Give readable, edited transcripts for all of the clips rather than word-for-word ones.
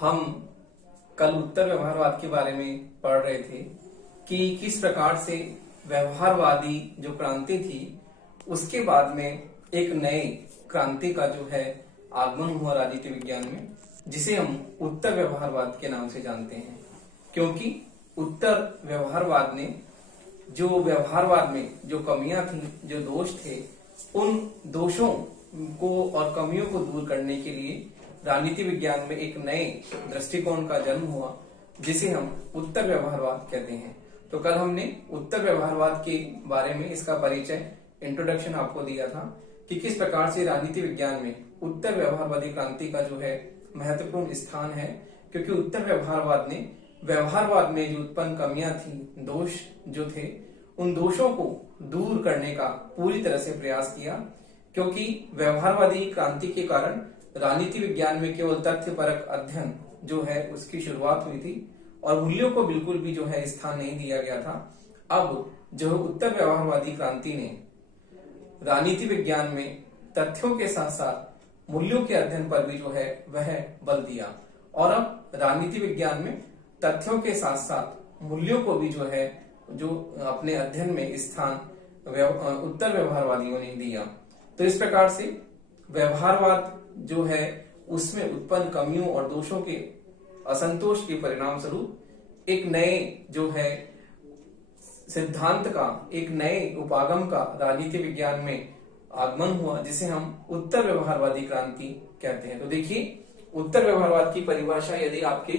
हम कल उत्तर व्यवहारवाद के बारे में पढ़ रहे थे कि किस प्रकार से व्यवहारवादी जो क्रांति थी उसके बाद में एक नए क्रांति का जो है आगमन हुआ राजनीति विज्ञान में, जिसे हम उत्तर व्यवहारवाद के नाम से जानते हैं। क्योंकि उत्तर व्यवहारवाद ने जो व्यवहारवाद में जो कमियां थी, जो दोष थे, उन दोषों को और कमियों को दूर करने के लिए राजनीति विज्ञान में एक नए दृष्टिकोण का जन्म हुआ, जिसे हम उत्तर व्यवहारवाद कहते हैं। तो कल हमने उत्तर व्यवहारवाद के बारे में इसका परिचय, इंट्रोडक्शन आपको दिया था कि किस प्रकार से राजनीति विज्ञान में उत्तर व्यवहारवादी क्रांति का जो है महत्वपूर्ण स्थान है। क्योंकि उत्तर व्यवहारवाद ने व्यवहारवाद में जो उत्पन्न कमियां थी, दोष जो थे, उन दोषों को दूर करने का पूरी तरह से प्रयास किया। क्योंकि व्यवहारवादी क्रांति के कारण राजनीति विज्ञान में केवल तथ्यपरक अध्ययन जो है उसकी शुरुआत हुई थी और मूल्यों को बिल्कुल भी जो है स्थान नहीं दिया गया था। अब जो उत्तर व्यवहारवादी क्रांति ने राजनीति विज्ञान में तथ्यों के साथ साथ मूल्यों के अध्ययन पर भी जो है वह बल दिया, और अब राजनीति विज्ञान में तथ्यों के साथ साथ मूल्यों को भी जो है जो अपने अध्ययन में स्थान उत्तर व्यवहारवादियों ने दिया। तो इस प्रकार से व्यवहारवाद जो है उसमें उत्पन्न कमियों और दोषों के असंतोष के परिणाम स्वरूप एक नए जो है सिद्धांत का, एक नए उपागम का राजनीति विज्ञान में आगमन हुआ, जिसे हम उत्तर व्यवहारवादी क्रांति कहते हैं। तो देखिए, उत्तर व्यवहारवाद की परिभाषा, यदि आपके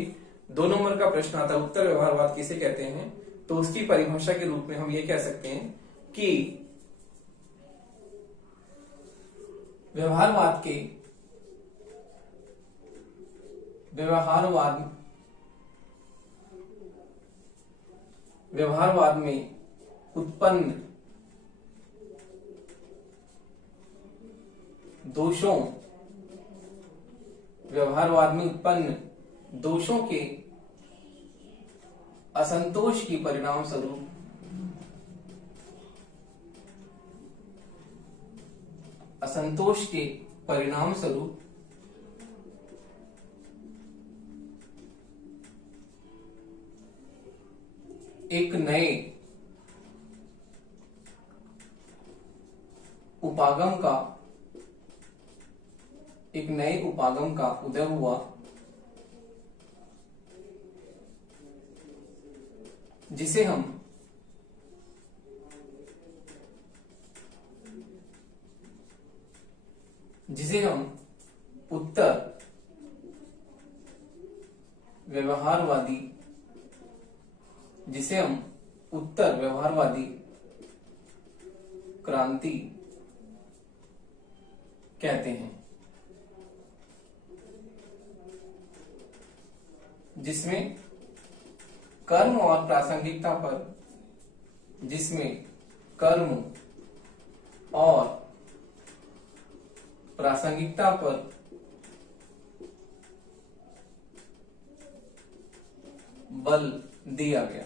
2 नंबर का प्रश्न आता है उत्तर व्यवहारवाद किसे कहते हैं, तो उसकी परिभाषा के रूप में हम ये कह सकते हैं कि व्यवहारवाद में उत्पन्न दोषों, व्यवहारवाद में उत्पन्न दोषों के असंतोष की परिणाम स्वरूप एक नए उपागम का उदय हुआ, जिसे हम उत्तर व्यवहारवादी क्रांति कहते हैं, जिसमें कर्म और प्रासंगिकता पर बल दिया गया।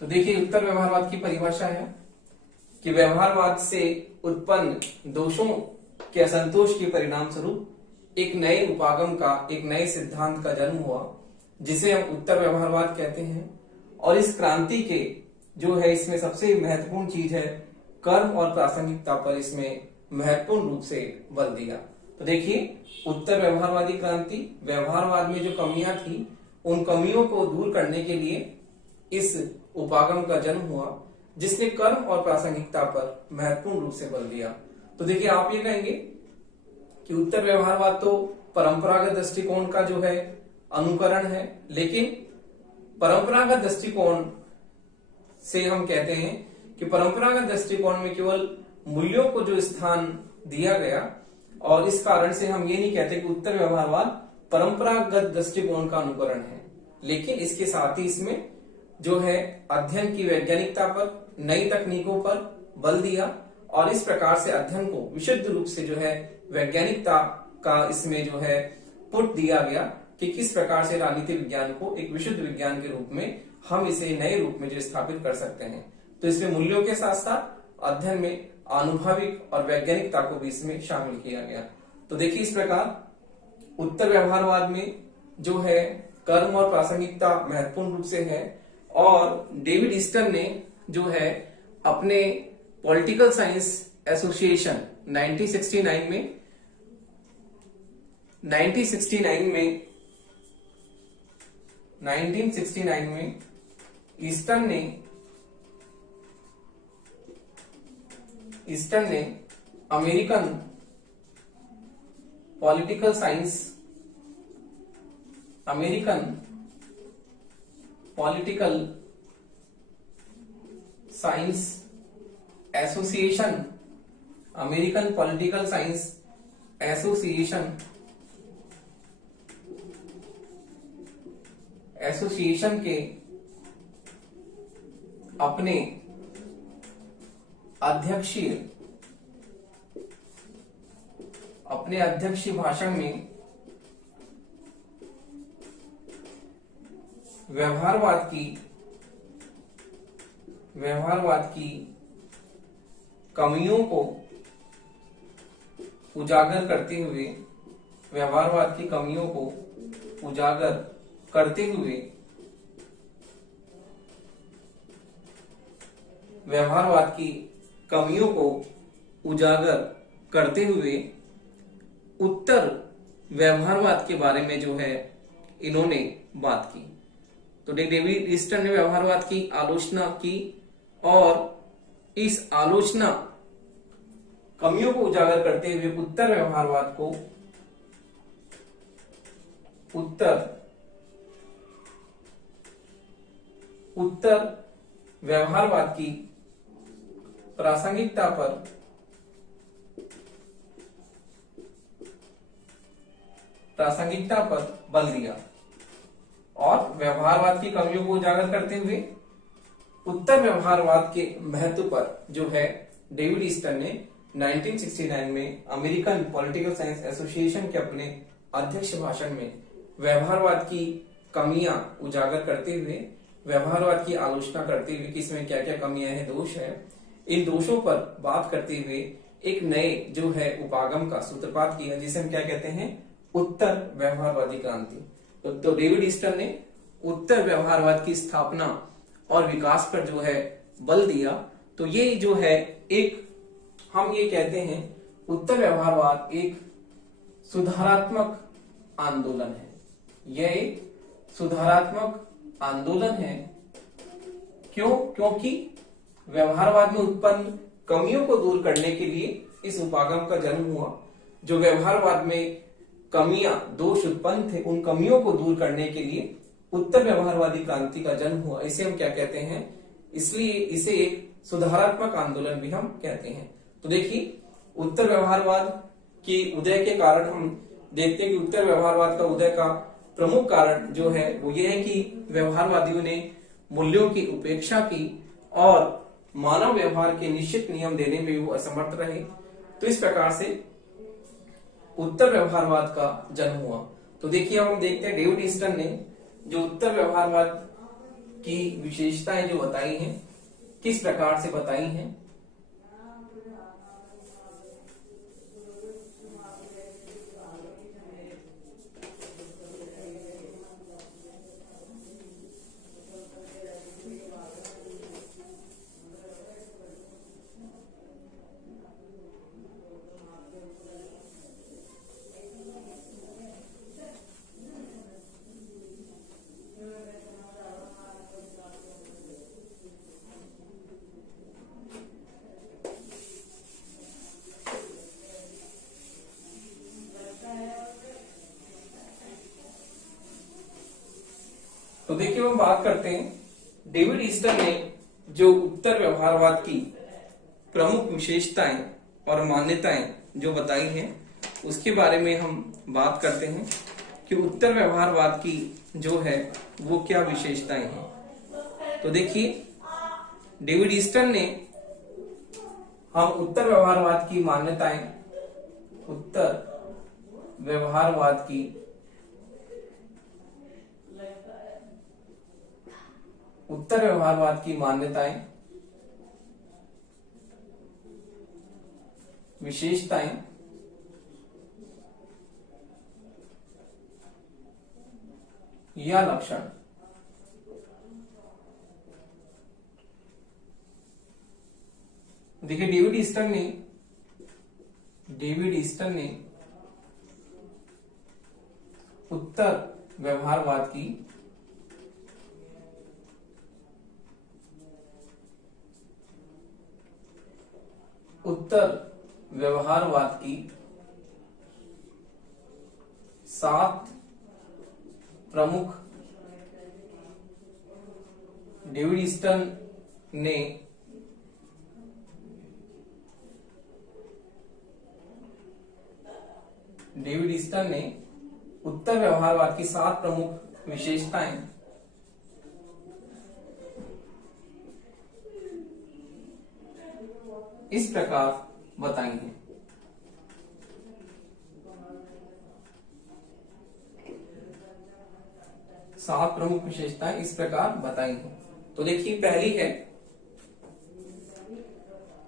तो देखिए, उत्तर व्यवहारवाद की परिभाषा है कि व्यवहारवाद से उत्पन्न दोषों के असंतोष के परिणाम स्वरूप एक नए उपागम का, एक नए सिद्धांत का जन्म हुआ, जिसे हम उत्तर व्यवहारवाद कहते हैं। और इस क्रांति के जो है इसमें सबसे महत्वपूर्ण चीज है कर्म और प्रासंगिकता पर इसमें महत्वपूर्ण रूप से बल दिया। तो देखिए, उत्तर व्यवहारवादी क्रांति, व्यवहारवाद में जो कमियां थी उन कमियों को दूर करने के लिए इस उपागम का जन्म हुआ, जिसने कर्म और प्रासंगिकता पर महत्वपूर्ण रूप से बल दिया। तो देखिए, आप ये कहेंगे कि उत्तर व्यवहारवाद तो परंपरागत दृष्टिकोण का जो है अनुकरण है, लेकिन परंपरागत दृष्टिकोण से हम कहते हैं कि परंपरागत दृष्टिकोण में केवल मूल्यों को जो स्थान दिया गया, और इस कारण से हम ये नहीं कहते कि उत्तर व्यवहारवाद परंपरागत दृष्टिकोण का अनुकरण है, लेकिन इसके साथ ही इसमें जो है अध्ययन की वैज्ञानिकता पर, नई तकनीकों पर बल दिया, और इस प्रकार से अध्ययन को विशुद्ध रूप से जो है वैज्ञानिकता का इसमें जो है पुट दिया गया कि किस प्रकार से राजनीति विज्ञान को एक विशुद्ध विज्ञान के रूप में हम इसे नए रूप में जो स्थापित कर सकते हैं। तो इसमें मूल्यों के साथ साथ अध्ययन में आनुभाविक और वैज्ञानिकता को भी इसमें शामिल किया गया। तो देखिए इस प्रकार उत्तर व्यवहारवाद में जो है कर्म और प्रासंगिकता महत्वपूर्ण रूप से है, और डेविड ईस्टन ने जो है अपने पॉलिटिकल साइंस एसोसिएशन 1969 में ईस्टन ने अमेरिकन पॉलिटिकल साइंस एसोसिएशन के अपने अध्यक्षीय भाषण में व्यवहारवाद की कमियों को उजागर करते हुए व्यवहारवाद की कमियों को उजागर करते हुए उत्तर व्यवहारवाद के बारे में जो है इन्होंने बात की। तो डेविड ईस्टन ने व्यवहारवाद की आलोचना की और इस आलोचना कमियों को उजागर करते हुए उत्तर व्यवहारवाद की प्रासंगिकता पर बल दिया और व्यवहारवाद की कमियों को उजागर करते हुए उत्तर व्यवहारवाद के महत्व पर जो है डेविड ईस्टन ने 1969 में अमेरिकन पॉलिटिकल साइंस एसोसिएशन के अपने अध्यक्ष भाषण में व्यवहारवाद की कमियां उजागर करते हुए व्यवहारवाद की आलोचना करते हुए कि इसमें क्या क्या कमियां हैं, दोष है, इन दोषों पर बात करते हुए एक नए जो है उपागम का सूत्रपात किया जिसे हम क्या कहते हैं, उत्तर व्यवहारवादी क्रांति। तो डेविड ईस्टन ने उत्तर व्यवहारवाद की स्थापना और विकास पर जो है बल दिया। तो ये जो है एक हम ये कहते हैं उत्तर व्यवहारवाद एक सुधारात्मक आंदोलन है। यह एक सुधारात्मक आंदोलन है। क्यों? क्योंकि व्यवहारवाद में उत्पन्न कमियों को दूर करने के लिए इस उपागम का जन्म हुआ। जो व्यवहारवाद में कमियां, दोष उत्पन्न थे, उन कमियों को दूर करने के लिए उत्तर व्यवहारवादी क्रांति का जन्म हुआ। इसे हम क्या कहते हैं, इसलिए इसे एक सुधारात्मक आंदोलन भी हम कहते हैं। तो देखिए उत्तर व्यवहारवाद की उदय के कारण हम देखते हैं कि उत्तर व्यवहारवाद का उदय का प्रमुख कारण जो है वो ये है कि व्यवहारवादियों ने मूल्यों की उपेक्षा की और मानव व्यवहार के निश्चित नियम देने में वो असमर्थ रहे। तो इस प्रकार से उत्तर व्यवहारवाद का जन्म हुआ। तो देखिए अब हम देखते हैं डेविड ईस्टन ने जो उत्तर व्यवहारवाद की विशेषताएं जो बताई हैं, किस प्रकार से बताई हैं। तो देखिए हम बात करते हैं डेविड ईस्टन ने जो उत्तर व्यवहारवाद की प्रमुख विशेषताएं और मान्यताएं जो बताई हैं उसके बारे में हम बात करते हैं कि उत्तर व्यवहारवाद की जो है वो क्या विशेषताएं हैं। तो देखिए डेविड ईस्टन ने हम उत्तर व्यवहारवाद की मान्यताएं, उत्तर व्यवहारवाद की मान्यताएं, विशेषताएं या लक्षण। देखिए डेविड ईस्टन ने उत्तर व्यवहारवाद की सात प्रमुख डेविड ईस्टन ने उत्तर व्यवहारवाद की 7 प्रमुख विशेषताएं इस प्रकार बताई हैं। सात प्रमुख विशेषताएं इस प्रकार बताई हैं। तो देखिए पहली है,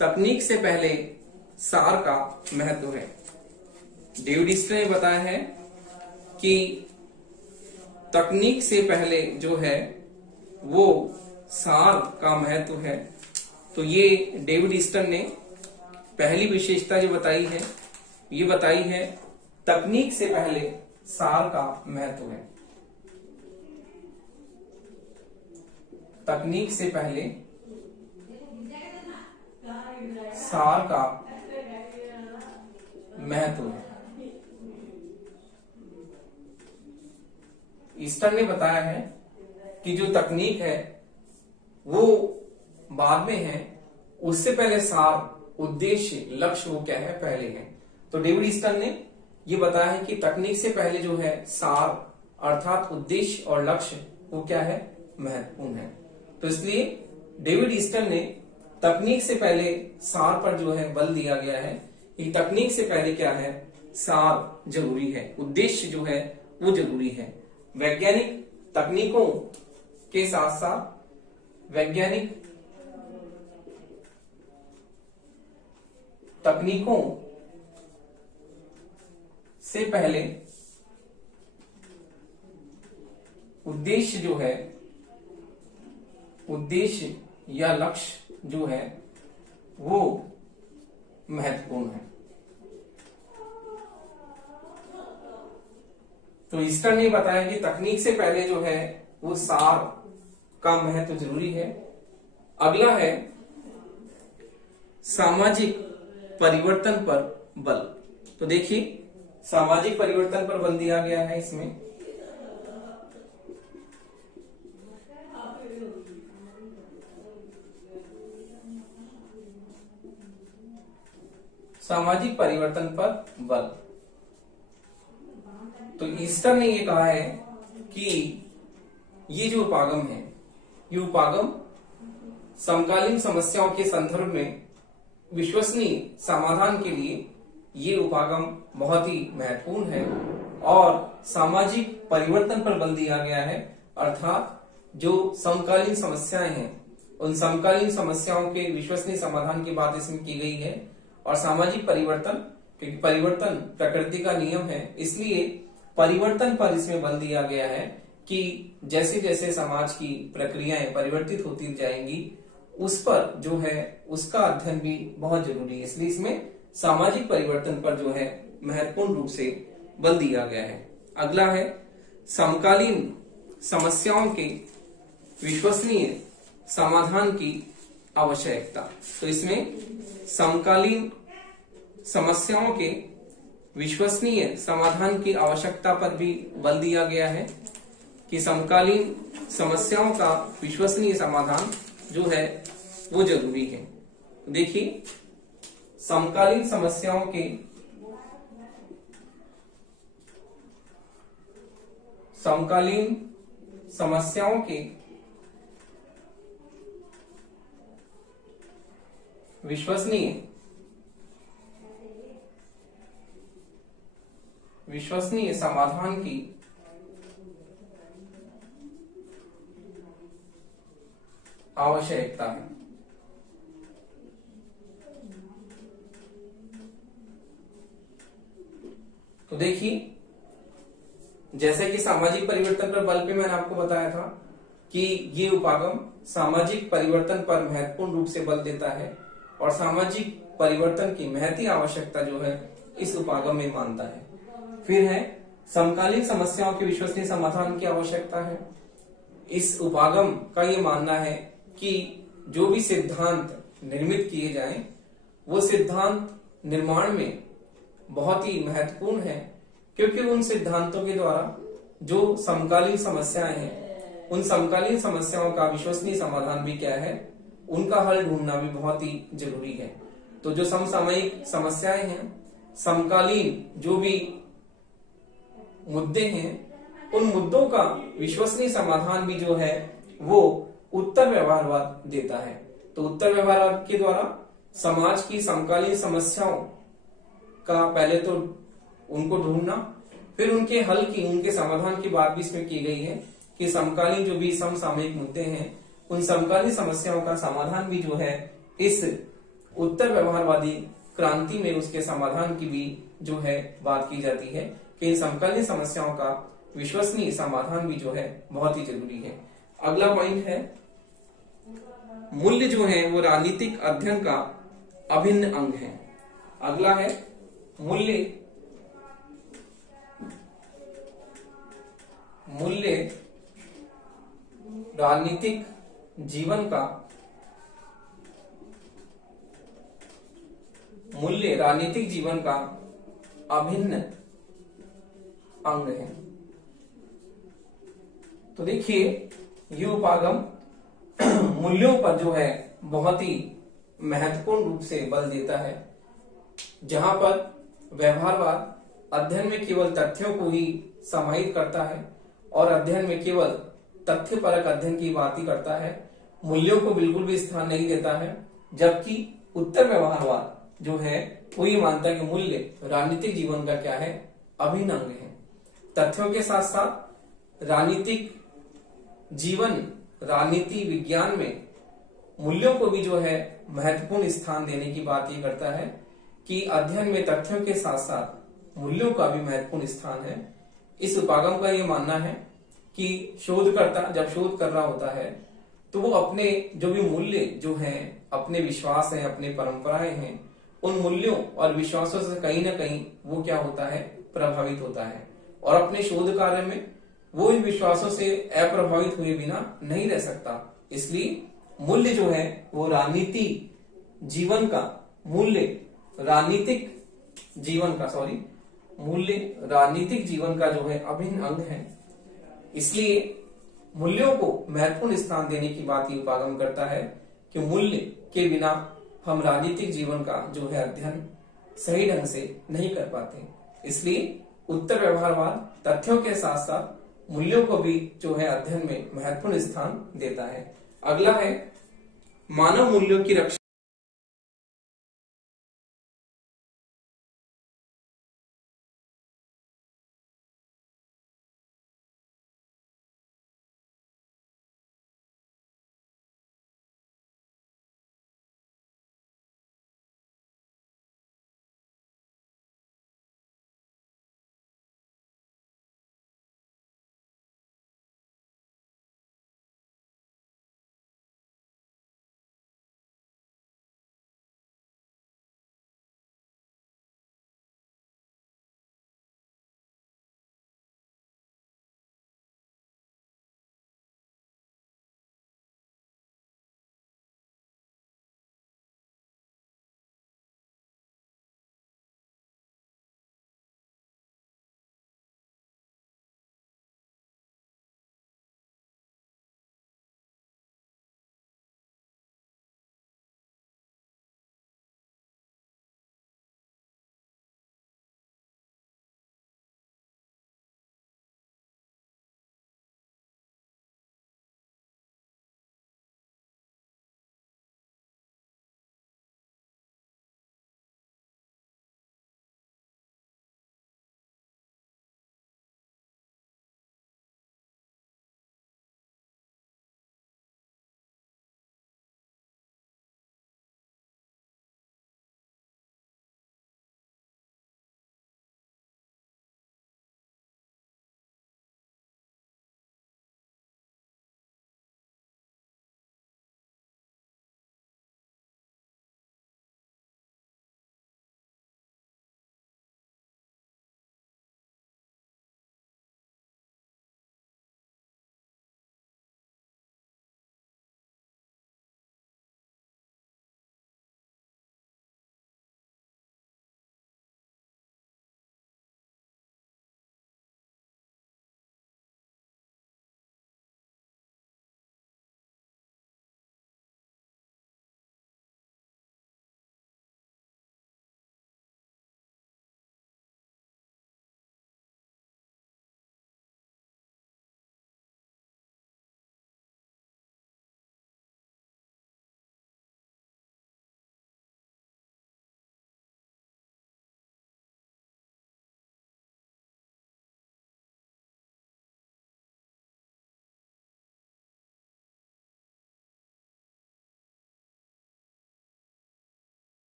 तकनीक से पहले सार का महत्व है। डेविड ईस्टन ने बताया है कि तकनीक से पहले जो है वो सार का महत्व है। तो ये डेविड ईस्टन ने पहली विशेषता जो बताई है, ये बताई है तकनीक से पहले सार का महत्व है। तकनीक से पहले सार का महत्व है। ईस्टन ने बताया है कि जो तकनीक है वो बाद में है, उससे पहले सार, उद्देश्य, लक्ष्य वो क्या है, पहले है। तो डेविड ईस्टन ने ये बताया है कि तकनीक से पहले जो है सार अर्थात उद्देश्य और लक्ष्य वो क्या है, महत्वपूर्ण है। तो इसलिए डेविड ईस्टन ने तकनीक से पहले सार पर जो है बल दिया गया है कि तकनीक से पहले क्या है, सार जरूरी है, उद्देश्य जो है वो जरूरी है। वैज्ञानिक तकनीकों के साथ साथ वैज्ञानिक तकनीकों से पहले उद्देश्य जो है, उद्देश्य या लक्ष्य जो है वो महत्वपूर्ण है। तो ईस्टन ने बताया कि तकनीक से पहले जो है वो सार का महत्व जरूरी है। अगला है सामाजिक परिवर्तन पर बल। तो देखिए सामाजिक परिवर्तन पर बल दिया गया है इसमें। सामाजिक परिवर्तन पर बल। तो ईस्टन ने ये कहा है कि ये जो उपागम है, ये उपागम समकालीन समस्याओं के संदर्भ में विश्वसनीय समाधान के लिए ये उपागम बहुत ही महत्वपूर्ण है। और सामाजिक परिवर्तन पर बल दिया गया है, अर्थात जो समकालीन समस्याएं हैं उन समकालीन समस्याओं के विश्वसनीय समाधान की बात इसमें की गई है। और सामाजिक परिवर्तन, क्योंकि परिवर्तन प्रकृति का नियम है, इसलिए परिवर्तन पर इसमें बल दिया गया है कि जैसे जैसे समाज की प्रक्रियाएं परिवर्तित होती जाएंगी उस पर जो है उसका अध्ययन भी बहुत जरूरी है। इसलिए इसमें सामाजिक परिवर्तन पर जो है महत्वपूर्ण रूप से बल दिया गया है। अगला है समकालीन समस्याओं के विश्वसनीय समाधान की आवश्यकता। तो इसमें समकालीन समस्याओं के विश्वसनीय समाधान की आवश्यकता पर भी बल दिया गया है कि समकालीन समस्याओं का विश्वसनीय समाधान जो है वो जरूरी है। देखिए समकालीन समस्याओं के विश्वसनीय समाधान की आवश्यकता है। तो देखिए जैसे कि सामाजिक परिवर्तन पर बल पे मैंने आपको बताया था कि ये उपागम सामाजिक परिवर्तन पर महत्वपूर्ण रूप से बल देता है और सामाजिक परिवर्तन की महती आवश्यकता जो है इस उपागम में मानता है। फिर है समकालीन समस्याओं के विश्वसनीय समाधान की आवश्यकता है। इस उपागम का ये मानना है कि जो भी सिद्धांत निर्मित किए जाएं वो सिद्धांत निर्माण में बहुत ही महत्वपूर्ण है, क्योंकि उन सिद्धांतों के द्वारा जो समकालीन समस्याएं हैं उन समकालीन समस्याओं का विश्वसनीय समाधान भी क्या है, उनका हल ढूंढना भी बहुत ही जरूरी है। तो जो समसामयिक समस्याएं हैं, समकालीन जो भी मुद्दे हैं, उन मुद्दों का विश्वसनीय समाधान भी जो है वो उत्तर व्यवहारवाद देता है। तो उत्तर व्यवहारवाद के द्वारा समाज की समकालीन समस्याओं का पहले तो उनको ढूंढना, फिर उनके हल की, उनके समाधान की बात भी इसमें की गई है कि समकालीन जो भी समसामयिक मुद्दे हैं उन समकालीन समस्याओं का समाधान भी जो है इस उत्तर व्यवहारवादी क्रांति में उसके समाधान की भी जो है बात की जाती है कि इन समकालीन समस्याओं का विश्वसनीय समाधान भी जो है बहुत ही जरूरी है। अगला पॉइंट है मूल्य जो है वो राजनीतिक अध्ययन का अभिन्न अंग है। अगला है मूल्य राजनीतिक जीवन का अभिन्न अंग है। तो देखिए ये उपागम मूल्यों पर जो है बहुत ही महत्वपूर्ण रूप से बल देता है, जहां पर व्यवहारवाद अध्ययन में केवल तथ्यों को ही समाहित करता है और अध्ययन में केवल तथ्यपरक अध्ययन की बात ही करता है, मूल्यों को बिल्कुल भी स्थान नहीं देता है। जबकि उत्तर व्यवहारवाद जो है वो ये मानता है कि मूल्य राजनीतिक जीवन का क्या है, अभिन्न अंग है। तथ्यों के साथ साथ राजनीतिक जीवन, राजनीति विज्ञान में मूल्यों को भी जो है महत्वपूर्ण स्थान देने की बात ये करता है कि अध्ययन में तथ्यों के साथ साथ मूल्यों का भी महत्वपूर्ण स्थान है। इस उपागम का ये मानना है कि शोधकर्ता जब शोध कर रहा होता है तो वो अपने जो भी मूल्य जो हैं, अपने विश्वास हैं, अपने परंपराएं हैं, उन मूल्यों और विश्वासों से कहीं ना कहीं वो क्या होता है, प्रभावित होता है और अपने शोध कार्य में वो इन विश्वासों से अप्रभावित हुए बिना नहीं रह सकता। इसलिए मूल्य जो है वो राजनीति जीवन का मूल्य राजनीतिक जीवन का जो है अभिन्न अंग है। इसलिए मूल्यों को महत्वपूर्ण स्थान देने की बात ये उपागम करता है कि मूल्य के बिना हम राजनीतिक जीवन का जो है अध्ययन सही ढंग से नहीं कर पाते। इसलिए उत्तर व्यवहारवाद तथ्यों के साथ साथ मूल्यों को भी जो है अध्ययन में महत्वपूर्ण स्थान देता है। अगला है मानव मूल्यों की रक्षा